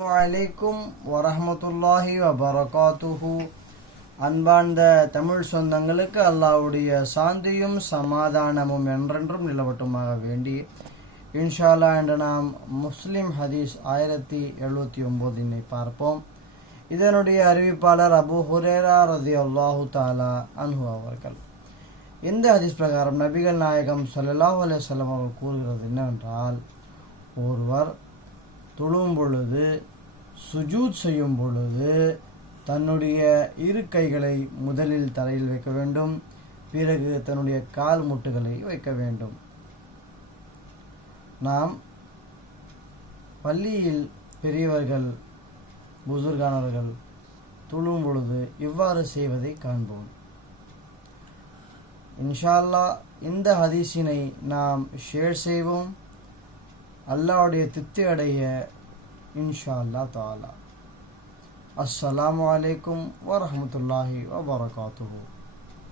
வலைக்கும் வரமத்துல்லாஹி வபரகாத்துஹு. அன்பார்ந்த தமிழ் சொந்தங்களுக்கு அல்லாஹ்வுடைய சாந்தியும் சமாதானமும் என்றென்றும் நிலவட்டுமாக வேண்டி இன்ஷாலா என்று நாம் முஸ்லிம் ஹதீஸ் ஆயிரத்தி எழுபத்தி ஒன்பதினை பார்ப்போம். இதனுடைய அறிவிப்பாளர் அபு ஹுரேரா ரதி அல்லாஹு தாலா அன்ஹு அவர்கள். இந்த ஹதீஸ் பிரகாரம் நபிகள் நாயகம் சல்லாஹ் அலைஹி அவர்கள் கூறுகிறது என்னவென்றால் ஒருவர் தொழும் பொழுது சுஜூத் செய்யும் பொழுது தன்னுடைய இரு கைகளை முதலில் தரையில் வைக்க வேண்டும் பிறகு தன்னுடைய கால் முட்டுகளை வைக்க வேண்டும். நாம் பள்ளியில் பெரியவர்கள் புசுர்கானவர்கள் துழும் பொழுது இவ்வாறு செய்வதை காண்போம். இன்ஷா அல்லாஹ் இந்த ஹதீஸினை நாம் ஷேர் செய்வோம். அல்லாவுடைய திருப்தி அடைய இன்ஷா அல்லா தாலா அஸ்ஸலாமு அலைக்கும் வரமத்துல்லாஹி வபரகாத்துஹு